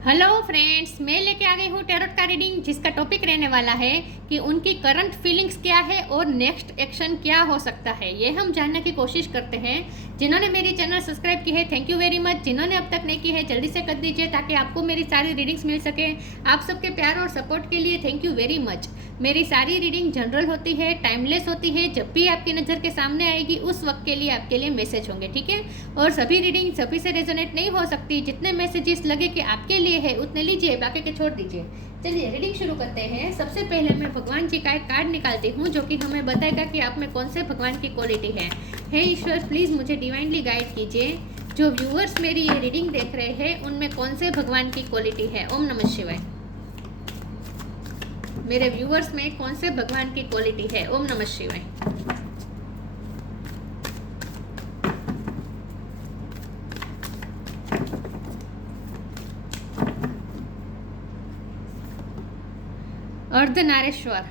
Hello friends, मैं लेके आ गई हूँ टैरोट का रीडिंग जिसका टॉपिक रहने वाला है कि उनकी करंट फीलिंग्स क्या है और नेक्स्ट एक्शन क्या हो सकता है। ये हम जानने की कोशिश करते हैं। जिन्होंने मेरी चैनल सब्सक्राइब की है थैंक यू वेरी मच। जिन्होंने अब तक नहीं की है जल्दी से कर दीजिए ताकि आपको मेरी सारी रीडिंग्स मिल सके। आप सबके प्यार और सपोर्ट के लिए थैंक यू वेरी मच। मेरी सारी रीडिंग जनरल होती है, टाइमलेस होती है। जब भी आपकी नज़र के सामने आएगी उस वक्त के लिए आपके लिए मैसेज होंगे, ठीक है। और सभी रीडिंग सभी से रेजोनेट नहीं हो सकती। जितने मैसेजेस लगे कि आपके लिए है उतने लीजिए, बाकी के छोड़ दीजिए। चलिए रीडिंग शुरू करते हैं। सबसे पहले मैं भगवान जी का एक कार्ड निकालती हूँ जो कि हमें बताएगा कि आप में कौन से भगवान की क्वालिटी है। हे ईश्वर, प्लीज़ मुझे डिवाइनली गाइड कीजिए। जो व्यूअर्स मेरी ये रीडिंग देख रहे हैं उनमें कौन से भगवान की क्वालिटी है। ओम नमः शिवाय। मेरे व्यूअर्स में कौन से भगवान की क्वालिटी है। ओम नमः शिवाय। अर्धनारेश्वर,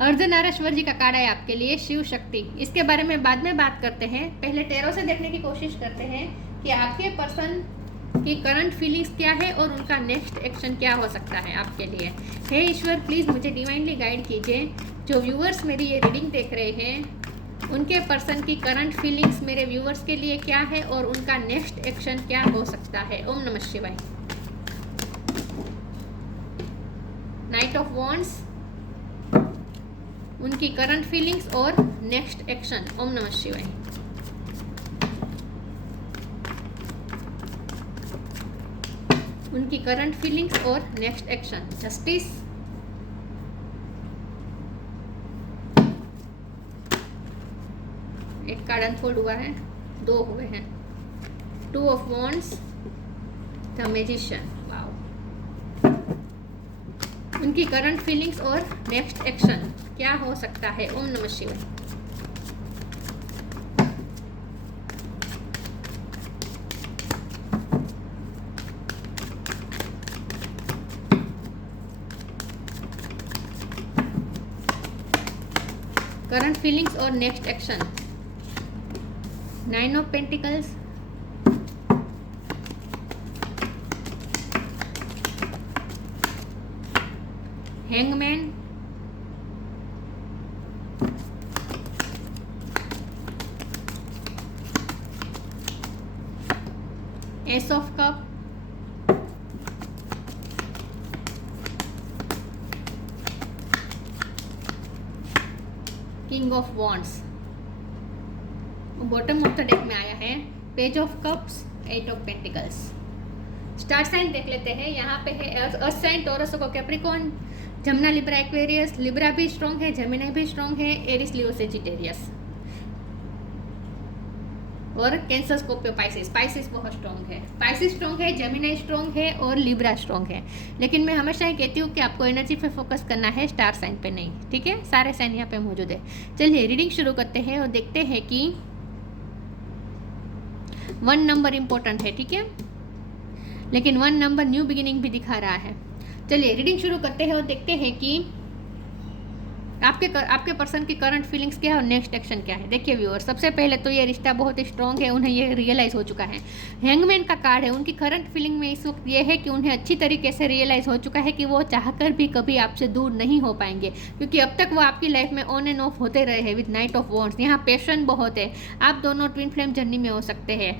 अर्धनारेश्वर जी का कार्ड है आपके लिए, शिव शक्ति। इसके बारे में बाद में बात करते हैं। पहले टैरो से देखने की कोशिश करते हैं कि आपके पर्सन की करंट फीलिंग्स क्या है और उनका नेक्स्ट एक्शन क्या हो सकता है आपके लिए। हे ईश्वर, प्लीज़ मुझे डिवाइनली गाइड कीजिए। जो व्यूअर्स मेरी ये रीडिंग देख रहे हैं उनके पर्सन की करंट फीलिंग्स मेरे व्यूअर्स के लिए क्या है और उनका नेक्स्ट एक्शन क्या हो सकता है। ओम नमः शिवाय। नाइट ऑफ वॉन्ड्स, उनकी करंट फीलिंग्स और नेक्स्ट एक्शन। ओम नमः शिवाय। उनकी करंट फीलिंग्स और नेक्स्ट एक्शन। जस्टिस, एक कार्ड अनफोल्ड हुआ है, दो हुए हैं। Two of wands, the magician. उनकी करंट फीलिंग्स और नेक्स्ट एक्शन क्या हो सकता है। ओम नमः शिवाय। करंट फीलिंग्स और next action. Nine of pentacles, hangman, S of cup, king of wands. Bottom of the deck में आया है page of cups, eight of pentacles. Star sign देख लेते हैं। यहाँ पे है अर्थ साइन, टॉरस को Capricorn, Gemini Libra Aquarius. Libra भी स्ट्रॉन्ग है, जमुना भी स्ट्रॉन्ग है, एरिस लियो सेजिटेरियस और कैंसर स्कॉर्पियो पाइसिस। पाइसिस बहुत स्ट्रॉन्ग है, पाइसिस स्ट्रॉन्ग है, जमुना स्ट्रॉन्ग है और लिब्रा स्ट्रॉन्ग है। लेकिन मैं हमेशा ही कहती हूँ कि आपको एनर्जी पे फोकस करना है, स्टार साइन पे नहीं, ठीक है। सारे साइन यहाँ पे मौजूद है। चलिए रीडिंग शुरू करते हैं और देखते हैं कि 1 नंबर इंपॉर्टेंट है, ठीक है। लेकिन 1 नंबर न्यू बिगिनिंग भी दिखा रहा है। चलिए रीडिंग शुरू करते हैं और देखते हैं कि आपके पर्सन की करंट फीलिंग्स क्या है और नेक्स्ट एक्शन क्या है। देखिए व्यूअर, सबसे पहले तो ये रिश्ता बहुत ही स्ट्रॉन्ग है, उन्हें ये रियलाइज़ हो चुका है। हैंगमैन का कार्ड है। उनकी करंट फीलिंग में इस वक्त ये है कि उन्हें अच्छी तरीके से रियलाइज़ हो चुका है कि वो चाहकर भी कभी आपसे दूर नहीं हो पाएंगे, क्योंकि अब तक वो आपकी लाइफ में ऑन एंड ऑफ होते रहे हैं विद नाइट ऑफ वॉन्ड्स। यहाँ पैशन बहुत है, आप दोनों ट्विन फ्लेम जर्नी में हो सकते हैं।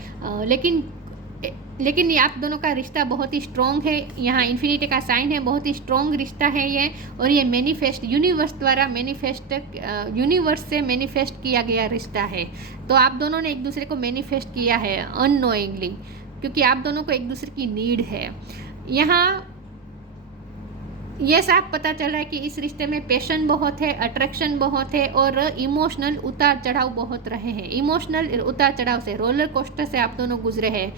लेकिन ये आप दोनों का रिश्ता बहुत ही स्ट्रॉन्ग है। यहाँ इन्फिनिटी का साइन है, बहुत ही स्ट्रॉन्ग रिश्ता है ये। और ये मैनिफेस्ट यूनिवर्स द्वारा यूनिवर्स से मैनिफेस्ट किया गया रिश्ता है। तो आप दोनों ने एक दूसरे को मैनिफेस्ट किया है अननोइंगली, क्योंकि आप दोनों को एक दूसरे की नीड है। यहाँ ये साफ पता चल रहा है कि इस रिश्ते में पैशन बहुत है, अट्रैक्शन बहुत है और इमोशनल उतार चढ़ाव बहुत रहे हैं। इमोशनल उतार चढ़ाव से, रोलर कोस्टर से आप दोनों गुजरे हैं।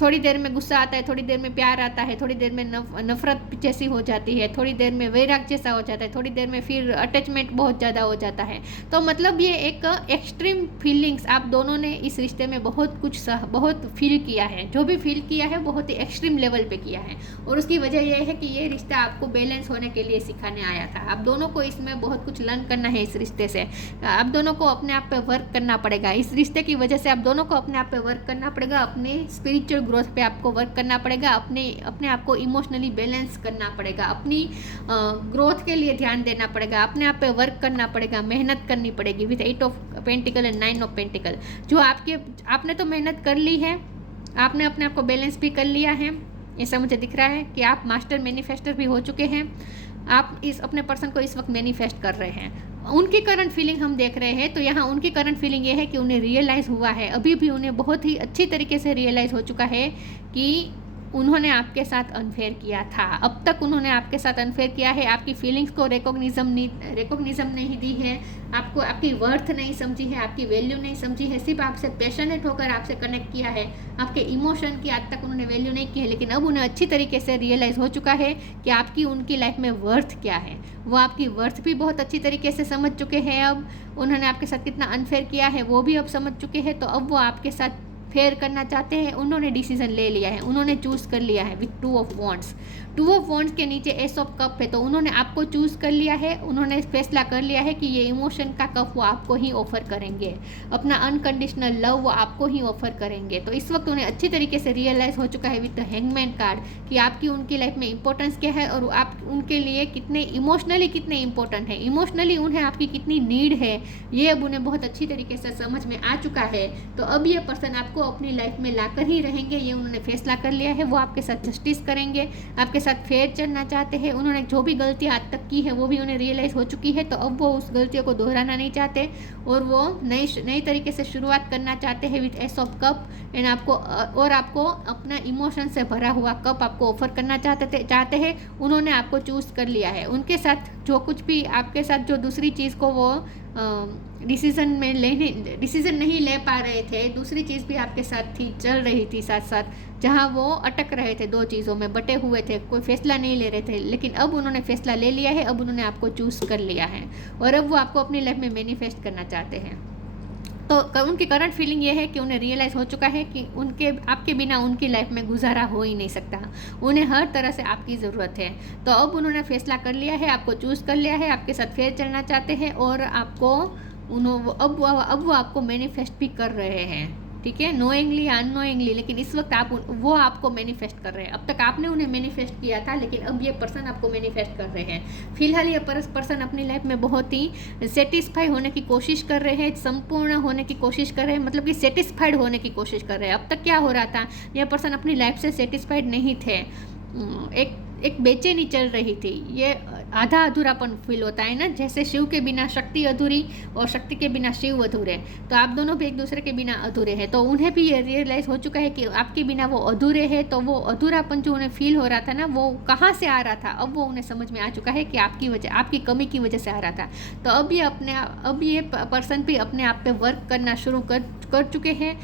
थोड़ी देर में गुस्सा आता है, थोड़ी देर में प्यार आता है, थोड़ी देर में नफरत जैसी हो जाती है, थोड़ी देर में वैराग जैसा हो जाता है, थोड़ी देर में फिर अटैचमेंट बहुत ज़्यादा हो जाता है। तो मतलब ये एक एक्सट्रीम फीलिंग्स आप दोनों ने इस रिश्ते में बहुत फील किया है। जो भी फील किया है बहुत ही एक्सट्रीम लेवल पे किया है और उसकी वजह यह है कि ये रिश्ता आपको बैलेंस होने के लिए सिखाने आया था। आप दोनों को इसमें बहुत कुछ लर्न करना है। इस रिश्ते से आप दोनों को अपने आप पे वर्क करना पड़ेगा। इस रिश्ते की वजह से आप दोनों को अपने आप पे वर्क करना पड़ेगा, अपने स्पिरिचुअल ग्रोथ पे आपको वर्क करना पड़ेगा, अपने आप को इमोशनली बैलेंस करना पड़ेगा, अपनी ग्रोथ के लिए ध्यान देना पड़ेगा, अपने आप पे वर्क करना पड़ेगा, मेहनत करनी पड़ेगी with 8 of pentacle and 9 of pentacle. जो आपने तो मेहनत कर ली है, आपने अपने आप को बैलेंस भी कर लिया है, ऐसा मुझे दिख रहा है कि आप मास्टर मैनिफेस्टर भी हो चुके हैं। आप अपने पर्सन को इस वक्त मैनिफेस्ट कर रहे हैं। उनकी करंट फीलिंग हम देख रहे हैं तो यहाँ उनकी करंट फीलिंग ये है कि उन्हें रियलाइज़ हुआ है, अभी भी उन्हें बहुत ही अच्छी तरीके से रियलाइज़ हो चुका है कि उन्होंने आपके साथ अनफेयर किया था। अब तक उन्होंने आपके साथ अनफेयर किया है, आपकी फीलिंग्स को रिकॉग्निज़म नहीं दी है, आपको आपकी वर्थ नहीं समझी है, आपकी वैल्यू नहीं समझी है, सिर्फ आपसे पैशनेट होकर आपसे कनेक्ट किया है, आपके इमोशन की आज तक उन्होंने वैल्यू नहीं की है। लेकिन अब उन्हें अच्छी तरीके से रियलाइज़ हो चुका है कि आपकी उनकी लाइफ में वर्थ क्या है। वो आपकी वर्थ भी बहुत अच्छी तरीके से समझ चुके हैं। अब उन्होंने आपके साथ कितना अनफेयर किया है वो भी अब समझ चुके हैं। तो अब वो आपके साथ फेयर करना चाहते हैं। उन्होंने डिसीजन ले लिया है, उन्होंने चूज़ कर लिया है with 2 of wands. 2 of wands के नीचे एस ऑफ कप है, तो उन्होंने आपको चूज़ कर लिया है, उन्होंने फैसला कर लिया है कि ये इमोशन का कप वो आपको ही ऑफर करेंगे, अपना अनकंडीशनल लव वो आपको ही ऑफर करेंगे। तो इस वक्त उन्हें अच्छी तरीके से रियलाइज़ हो चुका है विद द हैंगमैन कार्ड कि आपकी उनकी लाइफ में इंपॉर्टेंस क्या है और आप उनके लिए कितने इमोशनली इंपॉर्टेंट है, इमोशनली उन्हें आपकी कितनी नीड है, ये अब उन्हें बहुत अच्छी तरीके से समझ में आ चुका है। तो अब ये पर्सन आपको अपनी लाइफ में लाकर ही रहेंगे, ये उन्होंने फैसला कर लिया है। वो आपके साथ जस्टिस करेंगे, आपके साथ फेयर चलना चाहते हैं। उन्होंने जो भी गलतियाँ आज तक की है वो भी उन्हें रियलाइज़ हो चुकी है, तो अब वो उस गलतियों को दोहराना नहीं चाहते और वो नई तरीके से शुरुआत करना चाहते हैं with S of cup and आपको अपना इमोशन से भरा हुआ कप आपको ऑफर करना चाहते हैं। उन्होंने आपको चूज़ कर लिया है। उनके साथ जो कुछ भी आपके साथ जो दूसरी चीज़ को वो डिसीज़न नहीं ले पा रहे थे, दूसरी चीज़ भी आपके साथ थी, चल रही थी साथ साथ, जहाँ वो अटक रहे थे, 2 चीज़ों में बटे हुए थे, कोई फैसला नहीं ले रहे थे। लेकिन अब उन्होंने फैसला ले लिया है, अब उन्होंने आपको चूज़ कर लिया है और अब वो आपको अपनी लाइफ में मैनिफेस्ट करना चाहते हैं। तो उनकी करंट फीलिंग ये है कि उन्हें रियलाइज़ हो चुका है कि आपके बिना उनकी लाइफ में गुजारा हो ही नहीं सकता, उन्हें हर तरह से आपकी ज़रूरत है। तो अब उन्होंने फैसला कर लिया है, आपको चूज़ कर लिया है, आपके साथ फेयर चलना चाहते हैं और अब वो आपको मैनिफेस्ट भी कर रहे हैं, ठीक है, नोइंगली या अननोइंगली, लेकिन इस वक्त वो आपको मैनिफेस्ट कर रहे हैं। अब तक आपने उन्हें मैनिफेस्ट किया था, लेकिन अब ये पर्सन आपको मैनिफेस्ट कर रहे हैं। फिलहाल ये पर्सन अपनी लाइफ में बहुत ही सेटिस्फाई होने की कोशिश कर रहे हैं, संपूर्ण होने की कोशिश कर रहे हैं, मतलब कि सेटिस्फाइड होने की कोशिश कर रहे हैं। अब तक क्या हो रहा था, यह पर्सन अपनी लाइफ से सेटिस्फाइड नहीं थे, एक बेचैनी चल रही थी, ये आधा अधूरापन फील होता है ना, जैसे शिव के बिना शक्ति अधूरी और शक्ति के बिना शिव अधूरे, तो आप दोनों भी एक दूसरे के बिना अधूरे हैं। तो उन्हें भी ये रियलाइज़ हो चुका है कि आपके बिना वो अधूरे हैं। तो वो अधूरापन जो उन्हें फील हो रहा था ना, वो कहाँ से आ रहा था, अब वो उन्हें समझ में आ चुका है कि आपकी कमी की वजह से आ रहा था। तो अब ये पर्सन भी अपने आप पे वर्क करना शुरू कर चुके हैं,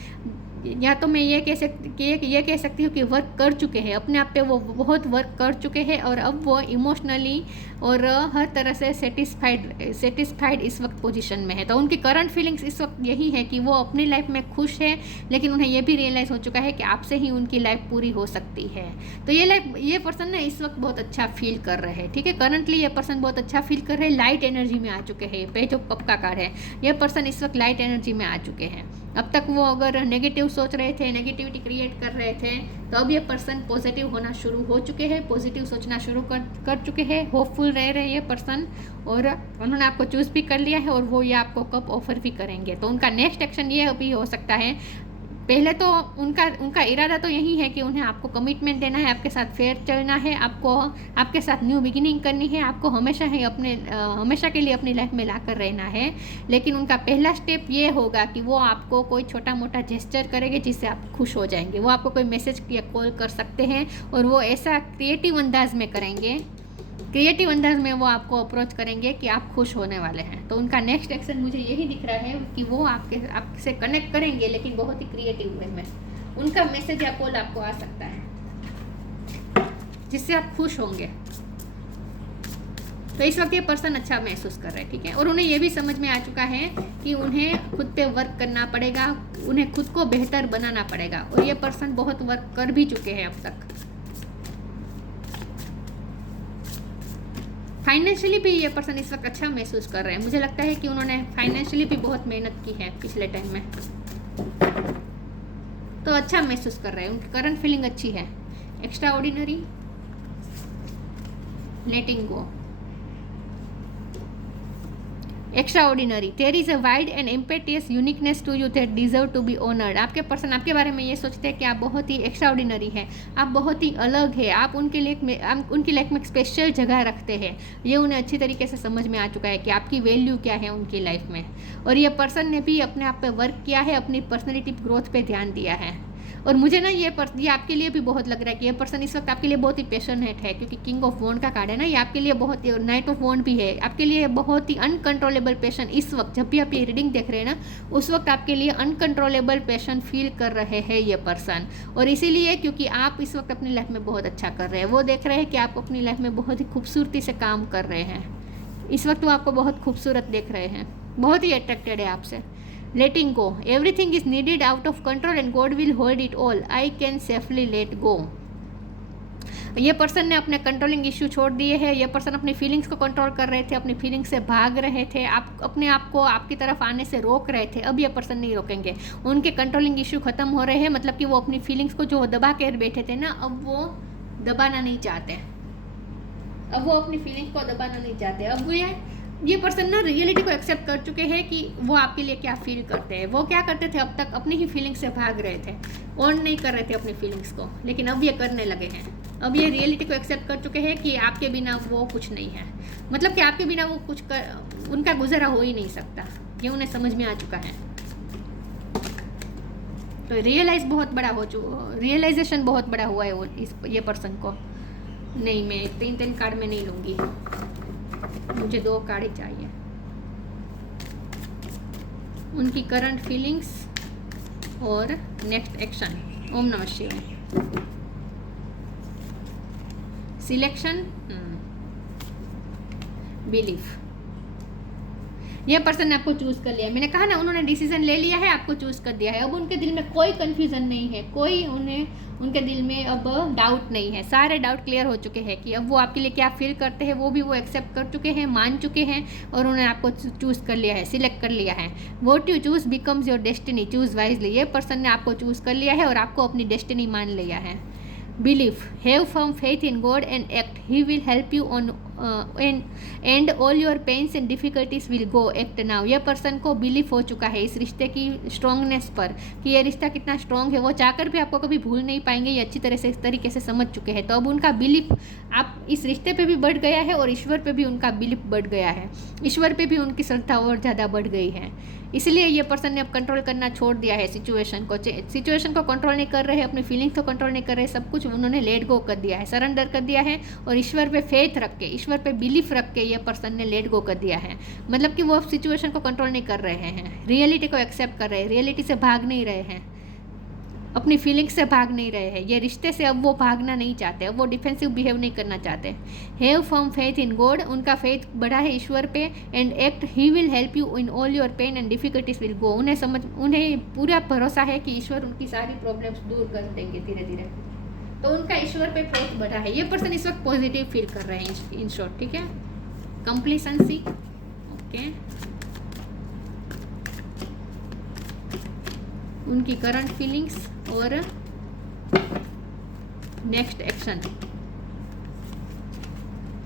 या तो मैं ये कह सकती हूँ कि वर्क कर चुके हैं, अपने आप पे वो बहुत वर्क कर चुके हैं और अब वो इमोशनली और हर तरह से सेटिस्फाइड इस वक्त पोजीशन में है। तो उनकी करंट फीलिंग्स इस वक्त यही है कि वो अपनी लाइफ में खुश है, लेकिन उन्हें ये भी रियलाइज़ हो चुका है कि आपसे ही उनकी लाइफ पूरी हो सकती है। तो ये पर्सन ना इस वक्त बहुत अच्छा फील कर रहे हैं, ठीक है, करंटली ये पर्सन बहुत अच्छा फील कर रहे हैं, लाइट एनर्जी में आ चुके हैं। पेज ऑफ कप का कार्ड है, ये पर्सन इस वक्त लाइट एनर्जी में आ चुके हैं। अब तक वो अगर नेगेटिव सोच रहे थे, नेगेटिविटी क्रिएट कर रहे थे, तो अब ये पर्सन पॉजिटिव होना शुरू हो चुके हैं, पॉजिटिव सोचना शुरू कर चुके हैं, होपफुल रह रहे ये पर्सन और उन्होंने आपको चूज़ भी कर लिया है और वो ये आपको कप ऑफर भी करेंगे। तो उनका नेक्स्ट एक्शन ये अभी हो सकता है, पहले तो उनका इरादा तो यही है कि उन्हें आपको कमिटमेंट देना है, आपके साथ फेयर चलना है, आपके साथ न्यू बिगिनिंग करनी है, आपको हमेशा के लिए अपनी लाइफ में लाकर रहना है। लेकिन उनका पहला स्टेप ये होगा कि वो आपको कोई छोटा मोटा जेस्चर करेंगे जिससे आप खुश हो जाएंगे। वो आपको कोई मैसेज या कॉल कर सकते हैं और वो ऐसा क्रिएटिव अंदाज में करेंगे, क्रिएटिव अंदाज में वो आपको अप्रोच करेंगे कि आप खुश होने वाले हैं। तो उनका नेक्स्ट एक्शन मुझे यही दिख रहा है कि वो आपसे कनेक्ट करेंगे, लेकिन बहुत ही क्रिएटिव वे में। उनका मैसेज या कॉल आपको आ सकता है जिससे आप खुश होंगे। तो इस वक्त ये पर्सन अच्छा महसूस कर रहे हैं, ठीक है, और उन्हें ये भी समझ में आ चुका है कि उन्हें खुद पे वर्क करना पड़ेगा, उन्हें खुद को बेहतर बनाना पड़ेगा, और ये पर्सन बहुत वर्क कर भी चुके हैं अब तक। फाइनेंशियली भी ये पर्सन इस वक्त अच्छा महसूस कर रहे हैं। मुझे लगता है कि उन्होंने फाइनेंशियली भी बहुत मेहनत की है पिछले टाइम में। तो अच्छा महसूस कर रहे हैं, उनकी करंट फीलिंग अच्छी है। Extraordinary, letting go. Extraordinary, there is a wide and impetuous uniqueness to you that deserve to be honoured. आपके पर्सन आपके बारे में ये सोचते हैं कि आप बहुत ही एक्स्ट्राऑर्डिनरी है, आप बहुत ही अलग है, आप उनकी लाइफ में एक स्पेशल जगह रखते हैं। ये उन्हें अच्छी तरीके से समझ में आ चुका है कि आपकी वैल्यू क्या है उनकी लाइफ में। और ये पर्सन ने भी अपने आप पे वर्क किया है, अपनी पर्सनैलिटी ग्रोथ पे ध्यान दिया है। और मुझे ना ये आपके लिए भी बहुत लग रहा है कि ये पर्सन इस वक्त आपके लिए बहुत ही पैशनेट है, क्योंकि किंग ऑफ वॉन्ड का कार्ड है ना, ये आपके लिए बहुत ही, नाइट ऑफ वॉन्ड भी है, आपके लिए बहुत ही अनकंट्रोलेबल पैशन इस वक्त, जब भी आप ये रीडिंग देख रहे हैं ना, उस वक्त आपके लिए अनकंट्रोलेबल पैशन फील कर रहे हैं ये पर्सन। और इसीलिए क्योंकि आप इस वक्त अपनी लाइफ में बहुत अच्छा कर रहे हैं, वो देख रहे हैं कि आप अपनी लाइफ में बहुत ही खूबसूरती से काम कर रहे हैं। इस वक्त वो आपको बहुत खूबसूरत देख रहे हैं, बहुत ही अट्रैक्टेड है आपसे। Letting go, everything is needed out of control and God will hold it all. I can safely let go. ये पर्सन ने अपने कंट्रोलिंग इश्यू छोड़ दिए हैं। ये पर्सन अपनी फीलिंग्स को कंट्रोल कर रहे थे, अपनी फीलिंग्स से भाग रहे थे, आप अपने आप को आपकी तरफ आने से रोक रहे थे। अब ये पर्सन नहीं रोकेंगे, उनके कंट्रोलिंग इश्यू खत्म हो रहे हैं। मतलब कि वो अपनी फीलिंग्स को जो दबा कर बैठे थे ना, अब वो दबाना नहीं चाहते, अब वो अपनी फीलिंग्स को दबाना नहीं चाहते। अब ये पर्सन ना रियलिटी को एक्सेप्ट कर चुके हैं कि वो आपके लिए क्या फील करते हैं। वो क्या करते थे अब तक, अपनी ही फीलिंग्स से भाग रहे थे, ऑन नहीं कर रहे थे अपनी फीलिंग्स को, लेकिन अब ये करने लगे हैं। अब ये रियलिटी को एक्सेप्ट कर चुके हैं कि आपके बिना वो कुछ नहीं है, मतलब कि आपके बिना वो उनका गुजारा हो ही नहीं सकता, ये उन्हें समझ में आ चुका है। तो रियलाइजेशन बहुत बड़ा हुआ है ये पर्सन को। नहीं, मैं 3 कार्ड में नहीं लूँगी, मुझे 2 कार्ड ही चाहिए। उनकी करंट फीलिंग्स और नेक्स्ट एक्शन। ओम नमः शिवाय। Selection, belief. ये पर्सन ने आपको चूज कर लिया है। मैंने कहा ना, उन्होंने डिसीजन ले लिया है, आपको चूज कर दिया है। अब उनके दिल में कोई कंफ्यूजन नहीं है, उनके दिल में अब डाउट नहीं है। सारे डाउट क्लियर हो चुके हैं कि अब वो आपके लिए क्या फील करते हैं, वो भी वो एक्सेप्ट कर चुके हैं, मान चुके हैं, और उन्होंने आपको चूज कर लिया है, सिलेक्ट कर लिया है। What you choose becomes your destiny, choose wisely. ये पर्सन ने आपको चूज कर लिया है और आपको अपनी डेस्टिनी मान लिया है। Belief, have firm faith in God and act. He will help you on and all your pains and difficulties will go. Act now. यह पर्सन को बिलीफ हो चुका है इस रिश्ते की स्ट्रॉन्गनेस पर, कि यह रिश्ता कितना स्ट्रॉन्ग है। वो चाहकर भी आपको कभी भूल नहीं पाएंगे, ये अच्छी तरह से इस तरीके से समझ चुके हैं। तो अब उनका बिलीफ आप इस रिश्ते पे भी बढ़ गया है और ईश्वर पे भी उनका बिलीफ बढ़ गया है, ईश्वर पे भी उनकी श्रद्धा और ज़्यादा बढ़ गई है। इसलिए ये पर्सन ने अब कंट्रोल करना छोड़ दिया है सिचुएशन को कंट्रोल नहीं कर रहे हैं, अपनी फीलिंग्स को कंट्रोल नहीं कर रहे, सब कुछ उन्होंने लेट गो कर दिया है, सरेंडर कर दिया है। और ईश्वर पे फेथ रख के, ईश्वर पे बिलीफ रख के ये पर्सन ने लेट गो कर दिया है। मतलब कि वो अब सिचुएशन को कंट्रोल नहीं कर रहे हैं, रियलिटी को एक्सेप्ट कर रहे हैं, रियलिटी से भाग नहीं रहे हैं, अपनी फीलिंग्स से भाग नहीं रहे हैं। ये रिश्ते से अब वो भागना नहीं चाहते, अब वो डिफेंसिव बिहेव नहीं करना चाहते। Have firm faith in God, उनका फेथ बढ़ा है ईश्वर पे। And act, he will help you in all your pain and difficulties will go. उन्हें पूरा भरोसा है कि ईश्वर उनकी सारी प्रॉब्लम्स दूर कर देंगे धीरे धीरे। तो उनका ईश्वर पे फेथ बढ़ा है। ये पर्सन इस वक्त पॉजिटिव फील कर रहे हैं इन शॉर्ट, ठीक है। कंप्लीसेंसी, ओके। उनकी करंट फीलिंग्स और नेक्स्ट एक्शन।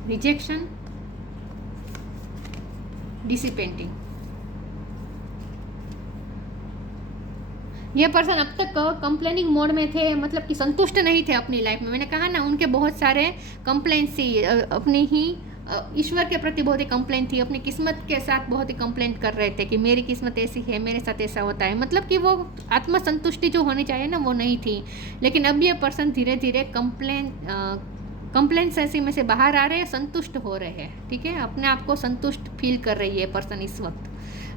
रिजेक्शन, डिसिपेंटिंग। ये पर्सन अब तक कंप्लेनिंग मोड में थे, मतलब कि संतुष्ट नहीं थे अपनी लाइफ में। मैंने कहा ना, उनके बहुत सारे कंप्लेंट्स थी, अपनी ही ईश्वर के प्रति बहुत ही कंप्लेंट थी, अपनी किस्मत के साथ बहुत ही कंप्लेंट कर रहे थे कि मेरी किस्मत ऐसी है, मेरे साथ ऐसा होता है। मतलब कि वो आत्मसंतुष्टि जो होनी चाहिए ना, वो नहीं थी। लेकिन अब ये पर्सन धीरे धीरे कंप्लेंट्स ऐसी में से बाहर आ रहे हैं, संतुष्ट हो रहे हैं, ठीक है। अपने आप को संतुष्ट फील कर रही है पर्सन इस वक्त।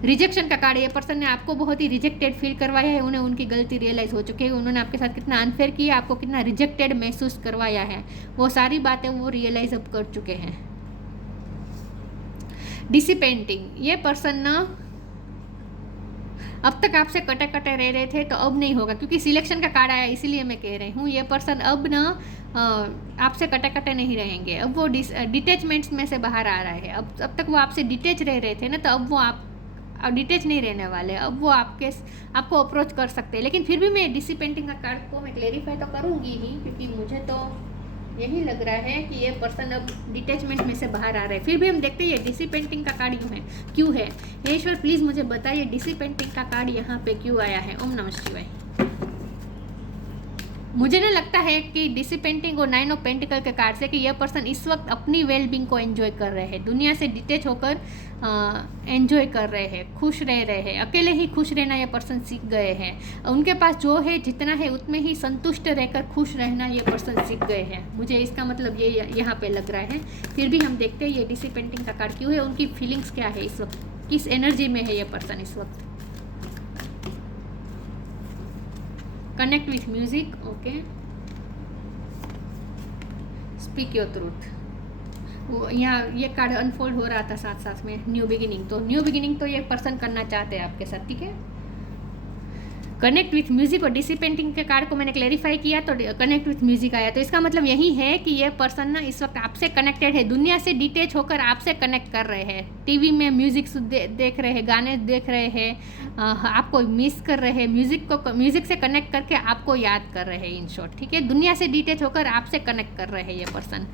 रिजेक्शन का कार्ड, ये पर्सन ने आपको बहुत ही रिजेक्टेड फील करवाया है, उन्हें उनकी गलती रियलाइज़ हो चुकी है, उन्होंने आपके साथ कितना अनफेयर किया, आपको कितना रिजेक्टेड महसूस करवाया है, वो सारी बातें वो रियलाइज अब कर चुके हैं। डिसिपेंटिंग, ये पर्सन ना अब तक आपसे कटे कटे रह रहे थे, तो अब नहीं होगा, क्योंकि सिलेक्शन का कार्ड आया इसीलिए मैं कह रही हूँ। ये पर्सन अब ना आपसे कटे कटे नहीं रहेंगे, अब वो डिटैचमेंट्स में से बाहर आ रहा है। अब तक वो आपसे डिटैच रह रहे थे ना, तो अब वो डिटेच नहीं रहने वाले। अब वो आपको अप्रोच कर सकते हैं। लेकिन फिर भी मैं डीसी पेंटिंग का कार्ड को मैं क्लेरिफाई तो करूँगी ही, क्योंकि मुझे तो यही लग रहा है कि ये पर्सन अब डिटैचमेंट में से बाहर आ रहा है। फिर भी हम देखते हैं ये डीसी पेंटिंग का कार्ड क्यों है। हे ईश्वर प्लीज़ मुझे बताइए डीसी पेंटिंग का कार्ड यहाँ पे क्यों आया है। ओम नमः शिवाय। मुझे ना लगता है कि डीसी पेंटिंग और 9 ऑफ पेंटिकल के कार्ड से कि यह पर्सन इस वक्त अपनी वेलबींग को एंजॉय कर रहे हैं, दुनिया से डिटेच होकर एंजॉय कर रहे हैं, खुश रह रहे हैं। अकेले ही खुश रहना ये पर्सन सीख गए हैं। उनके पास जो है जितना है उतने ही संतुष्ट रहकर खुश रहना ये पर्सन सीख गए हैं। मुझे इसका मतलब ये यहाँ पे लग रहा है। फिर भी हम देखते हैं ये डीसी पेंटिंग का कार्ड क्यों है, उनकी फीलिंग्स क्या है इस वक्त, किस एनर्जी में है ये पर्सन इस वक्त। Connect with music, okay. Speak your truth. यहाँ ये कार्ड अनफोल्ड हो रहा था साथ साथ में न्यू बिगिनिंग। तो न्यू बिगिनिंग तो ये पर्सन करना चाहते हैं आपके साथ, ठीक है। कनेक्ट विथ म्यूजिक और डीसी पेंटिंग के कार्ड को मैंने क्लेरिफाई किया तो कनेक्ट विथ म्यूजिक आया। तो इसका मतलब यही है कि ये पर्सन ना इस वक्त आपसे कनेक्टेड है, दुनिया से डिटेच होकर आपसे कनेक्ट कर रहे हैं। टीवी में म्यूजिक देख रहे हैं, गाने देख रहे हैं, आपको मिस कर रहे हैं, म्यूजिक से कनेक्ट करके आपको याद कर रहे हैं इन शॉर्ट, ठीक है। दुनिया से डिटेच होकर आपसे कनेक्ट कर रहे हैं ये पर्सन,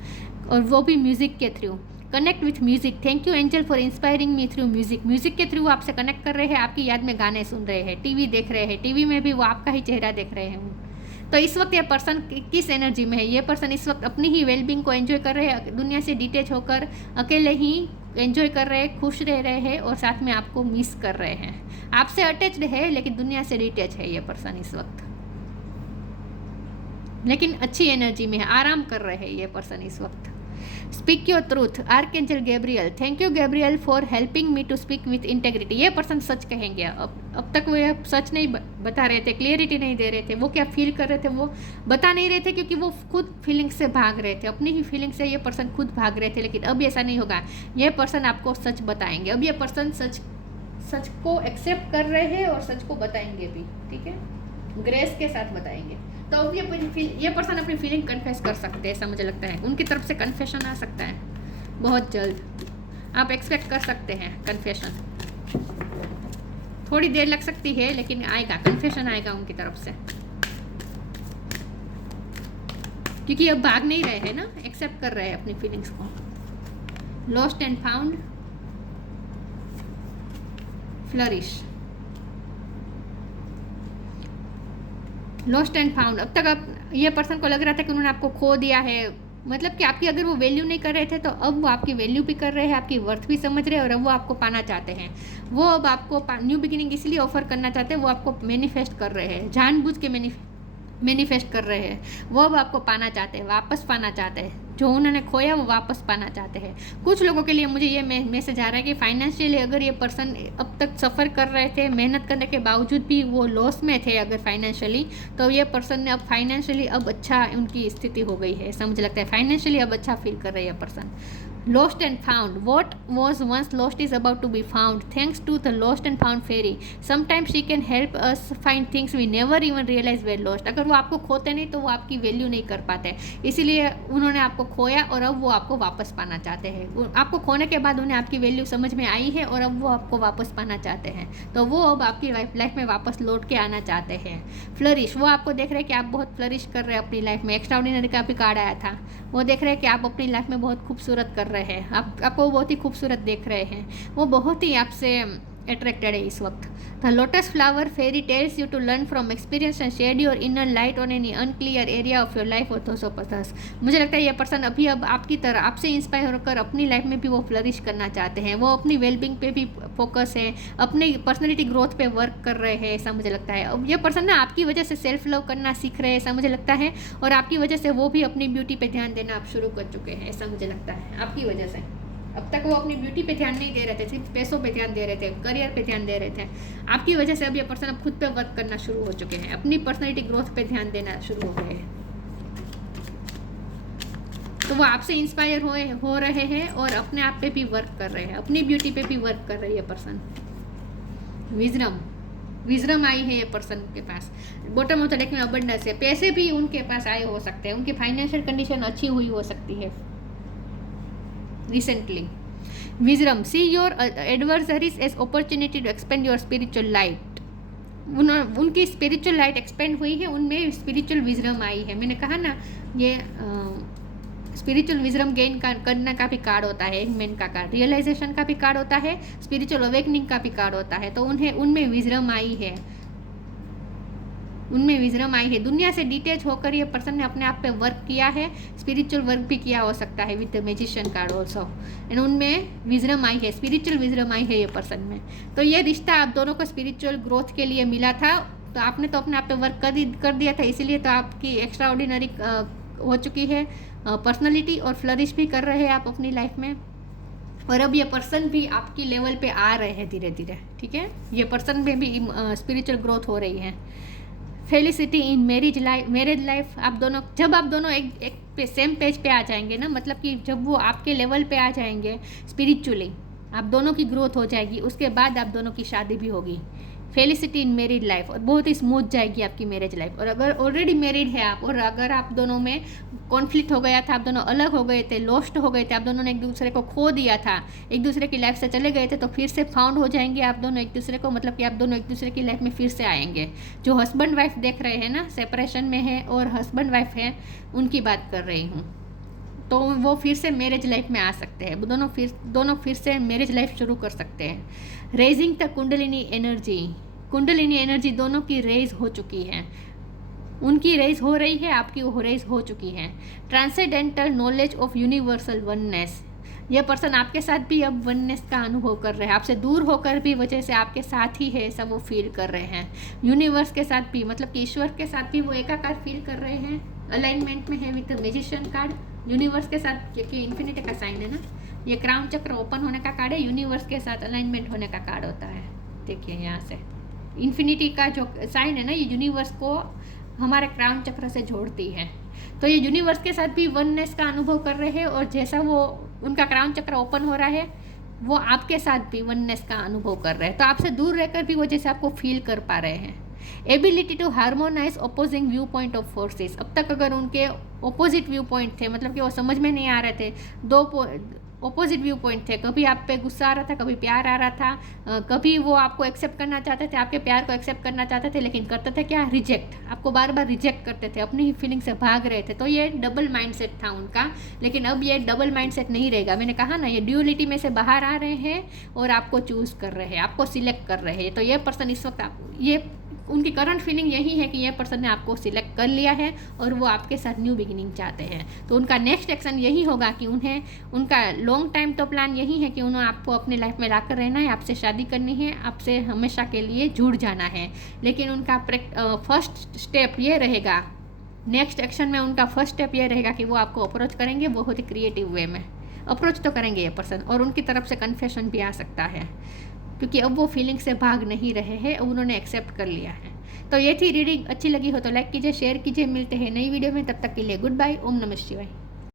और वो भी म्यूजिक के through. Connect with music. Thank you angel for inspiring me through music. Music के थ्रू आपसे कनेक्ट कर रहे हैं, आपकी याद में गाने सुन रहे हैं, टीवी देख रहे हैं, टीवी में भी वो आपका ही चेहरा देख रहे हैं। तो इस वक्त ये पर्सन किस एनर्जी में है, ये पर्सन इस वक्त अपनी ही वेलबींग को एंजॉय कर रहे हैं, दुनिया से डिटेच होकर अकेले ही एंजॉय कर रहे हैं, खुश रह रहे हैं, और साथ में आपको मिस कर रहे हैं। आपसे अटैच्ड है लेकिन दुनिया से डिटेच है ये पर्सन इस वक्त, लेकिन अच्छी एनर्जी में है, आराम कर रहे हैं ये पर्सन इस वक्त। Speak your truth. Archangel Gabriel. Thank you Gabriel for helping me to speak with integrity. ये पर्सन सच कहेंगे। अब तक वो सच नहीं बता रहे थे, क्लियरिटी नहीं दे रहे थे, वो क्या फील कर रहे थे वो बता नहीं रहे थे, क्योंकि वो खुद फीलिंग से भाग रहे थे, अपनी ही फीलिंग से ये पर्सन खुद भाग रहे थे। लेकिन अब ऐसा नहीं होगा, ये पर्सन आपको सच बताएंगे। अब ये पर्सन सच को एक्सेप्ट कर रहे हैं और सच को बताएंगे भी, ठीक है, ग्रेस के साथ बताएंगे। तो अब ये पर्सन अपनी फीलिंग कन्फेस कर सकते हैं, ऐसा मुझे लगता है। उनकी तरफ से कन्फेशन आ सकता है बहुत जल्द, आप एक्सपेक्ट कर सकते हैं कन्फेशन। थोड़ी देर लग सकती है लेकिन आएगा, कन्फेशन आएगा उनकी तरफ से, क्योंकि अब भाग नहीं रहे हैं ना, एक्सेप्ट कर रहे हैं अपनी फीलिंग्स को। Lost and found, flourish. Lost and found. अब तक आप ये पर्सन को लग रहा था कि उन्होंने आपको खो दिया है, मतलब कि आपकी अगर वो वैल्यू नहीं कर रहे थे तो अब वो आपकी वैल्यू भी कर रहे हैं, आपकी वर्थ भी समझ रहे हैं, और अब वो आपको पाना चाहते हैं। वो अब आपको न्यू बिगिनिंग इसलिए ऑफर करना चाहते हैं, वो आपको मैनिफेस्ट कर रहे हैं, जानबूझ के मैनिफेस्ट कर रहे हैं। वो अब आपको पाना चाहते हैं, वापस पाना चाहते हैं, जो उन्होंने खोया वो वापस पाना चाहते हैं। कुछ लोगों के लिए मुझे ये मैसेज आ रहा है कि फाइनेंशियली अगर ये पर्सन अब तक सफ़र कर रहे थे, मेहनत करने के बावजूद भी वो लॉस में थे अगर फाइनेंशियली, तो ये पर्सन ने अब फाइनेंशियली अब अच्छा उनकी स्थिति हो गई है, ऐसा मुझे लगता है। फाइनेंशियली अब अच्छा फील कर रहे हैं person. Lost and found. What was once lost is about to be found thanks to the lost and found fairy. Sometimes she can help us find things we never even realize were lost. अगर वो आपको खोते नहीं तो वो आपकी value नहीं कर पाते, इसीलिए उन्होंने आपको खोया और अब वो आपको वापस पाना चाहते हैं। आपको खोने के बाद उन्हें आपकी वैल्यू समझ में आई है और अब वो आपको वापस पाना चाहते हैं, तो वो अब आपकी लाइफ में वापस लौट के आना चाहते हैं। फ्लरिश। वो आपको देख रहे हैं कि आप बहुत फ्लरिश कर रहे हैं अपनी लाइफ में। एक्स्ट्राऑर्डिनरी का भी कार्ड आया था, वो देख रहे हैं कि आप अपनी लाइफ में बहुत खूबसूरत कर रहे हैं, आपको बहुत ही खूबसूरत देख रहे हैं, वो बहुत ही आपसे अट्रैक्टेड है इस वक्त। The lotus flower fairy tells you to learn from experience and shed your inner light on any unclear area of your life और थोस ऑफ अदर्स। मुझे लगता है ये पर्सन अभी अब आपकी तरह आपसे इंस्पायर होकर अपनी लाइफ में भी वो फ्लरिश करना चाहते हैं, वो अपनी वेलबींग पे भी फोकस है, अपनी पर्सनैलिटी ग्रोथ पे वर्क कर रहे हैं, ऐसा मुझे लगता है। अब ये पर्सन ना आपकी वजह से सेल्फ लव करना सीख रहे हैं, ऐसा मुझे लगता है, और आपकी वजह से वो भी अपनी ब्यूटी पे ध्यान देना आप शुरू कर चुके हैं, ऐसा मुझे लगता है आपकी वजह से। अब तक वो अपनी ब्यूटी पे ध्यान नहीं दे रहे थे, सिर्फ पैसों पे ध्यान दे रहे थे, करियर पे ध्यान दे रहे थे। आपकी वजह से अब ये पर्सन अब खुद पे वर्क करना शुरू हो चुके हैं, अपनी पर्सनैलिटी ग्रोथ पे ध्यान देना शुरू हो गए हैं। तो वो आपसे इंस्पायर हो रहे हैं और अपने आप पे भी वर्क कर रहे हैं, अपनी ब्यूटी पे भी वर्क कर रही है पर्सन। विजडम आई है ये पर्सन के पास। बॉटम ऑफ द डेक में अबंडेंस है, पैसे भी उनके पास आए हो सकते हैं, उनकी फाइनेंशियल कंडीशन अच्छी हुई हो सकती है recently. Wisdom, see your adversaries as opportunity to expand your spiritual light. उनकी स्पिरिचुअल लाइट एक्सपेंड हुई है, उनमें स्पिरिचुअल विजडम आई है। मैंने कहा ना, ये स्पिरिचुअल विजडम गेन करने का भी कार्ड होता है, हैंगमैन का कार्ड, रियलाइजेशन का भी कार्ड होता है, स्पिरिचुअल अवेकनिंग का भी कार्ड होता है। तो उनमें विजडम आई है, उनमें विजडम आई है। दुनिया से डिटेच होकर ये पर्सन ने अपने आप पे वर्क किया है, स्पिरिचुअल वर्क भी किया हो सकता है with the magician card also. And उनमें विजडम आई है, स्पिरिचुअल विजडम आई है ये पर्सन में। तो ये रिश्ता आप दोनों को स्पिरिचुअल ग्रोथ के लिए मिला था, तो आपने तो अपने आप पे वर्क कर दिया था, इसीलिए तो आपकी एक्स्ट्रा ऑर्डिनरी हो चुकी है पर्सनैलिटी, और फ्लरिश भी कर रहे हैं आप अपनी लाइफ में। और अब ये पर्सन भी आपकी लेवल पे आ रहे हैं धीरे धीरे, ठीक है। ये पर्सन में भी स्पिरिचुअल ग्रोथ हो रही है। फेलिसिटी इन मैरिज लाइफ, जब आप दोनों एक सेम पेज पे आ जाएंगे ना, मतलब कि जब वो आपके लेवल पे आ जाएंगे स्पिरिचुअली, आप दोनों की ग्रोथ हो जाएगी, उसके बाद आप दोनों की शादी भी होगी। फेलिसिटी इन मैरिड लाइफ, और बहुत ही स्मूथ जाएगी आपकी मैरिज लाइफ। और अगर ऑलरेडी मैरिड है आप, और अगर आप दोनों में कॉन्फ्लिक्ट हो गया था, आप दोनों अलग हो गए थे, लॉस्ट हो गए थे, आप दोनों ने एक दूसरे को खो दिया था, एक दूसरे की लाइफ से चले गए थे, तो फिर से फाउंड हो जाएंगे आप दोनों एक दूसरे को, मतलब कि आप दोनों एक दूसरे की लाइफ में फिर से आएंगे। जो हस्बैंड वाइफ देख रहे हैं ना, सेपरेशन में है और हस्बैंड वाइफ है, उनकी बात कर रही हूँ, तो वो फिर से मैरिज लाइफ में आ सकते हैं। दोनों फिर से मैरिज लाइफ शुरू कर सकते हैं। रेजिंग द कुंडलिनी एनर्जी दोनों की रेज हो चुकी है, उनकी रेज हो रही है, आपकी वो रेज हो चुकी है। Transcendental knowledge of universal oneness, यह पर्सन आपके साथ भी अब वननेस का अनुभव कर रहे हैं, आपसे दूर होकर भी वजह से आपके साथ ही है ऐसा वो फील कर रहे हैं। यूनिवर्स के साथ भी, मतलब कि ईश्वर के साथ भी वो एकाकार फील कर रहे हैं, अलाइनमेंट में है विद मैजिशियन कार्ड। यूनिवर्स के साथ, क्योंकि इन्फिनिटी का साइन है ना, ये क्राउन चक्र ओपन होने का कार्ड है, यूनिवर्स के साथ अलाइनमेंट होने का कार्ड होता है। देखिए यहाँ से इन्फिनिटी का जो साइन है ना, ये यूनिवर्स को हमारे क्राउन चक्र से जोड़ती है। तो ये यूनिवर्स के साथ भी वननेस का अनुभव कर रहे हैं, और जैसा वो उनका क्राउन चक्र ओपन हो रहा है, वो आपके साथ भी वननेस का अनुभव कर रहे हैं। तो आपसे दूर रहकर भी वो जैसे आपको फील कर पा रहे हैं। Ability to harmonize opposing view point of forces, अब तक अगर उनके ऑपोजिट व्यू पॉइंट थे, मतलब कि वो समझ में नहीं आ रहे थे, दो ऑपोजिट व्यू पॉइंट थे, कभी आप पे गुस्सा आ रहा था, कभी प्यार आ रहा था, कभी वो आपको एक्सेप्ट करना चाहते थे, आपके प्यार को एक्सेप्ट करना चाहते थे, लेकिन करते थे क्या, रिजेक्ट, आपको बार बार रिजेक्ट करते थे, अपनी ही फीलिंग से भाग रहे थे। तो ये डबल माइंडसेट था उनका, लेकिन अब ये डबल माइंडसेट नहीं रहेगा। मैंने कहा ना, ये ड्यूअलिटी में से बाहर आ रहे हैं और आपको चूज़ कर रहे हैं, आपको सिलेक्ट कर रहे हैं। तो ये पर्सन इस वक्त ये उनकी करंट फीलिंग यही है कि ये पर्सन ने आपको सिलेक्ट कर लिया है और वो आपके साथ न्यू बिगिनिंग चाहते हैं। तो उनका नेक्स्ट एक्शन यही होगा कि उनका लॉन्ग टाइम तो प्लान यही है कि उन्हें आपको अपने लाइफ में लाकर रहना है, आपसे शादी करनी है, आपसे हमेशा के लिए जुड़ जाना है। लेकिन उनका फर्स्ट स्टेप ये रहेगा, नेक्स्ट एक्शन में उनका फर्स्ट स्टेप ये रहेगा कि वो आपको अप्रोच करेंगे, बहुत ही क्रिएटिव वे में अप्रोच तो करेंगे ये पर्सन, और उनकी तरफ से कन्फेशन भी आ सकता है, क्योंकि अब वो फीलिंग से भाग नहीं रहे हैं, उन्होंने एक्सेप्ट कर लिया है। तो ये थी रीडिंग, अच्छी लगी हो तो लाइक कीजिए, शेयर कीजिए। मिलते हैं नई वीडियो में, तब तक के लिए गुड बाय। ओम नमः शिवाय।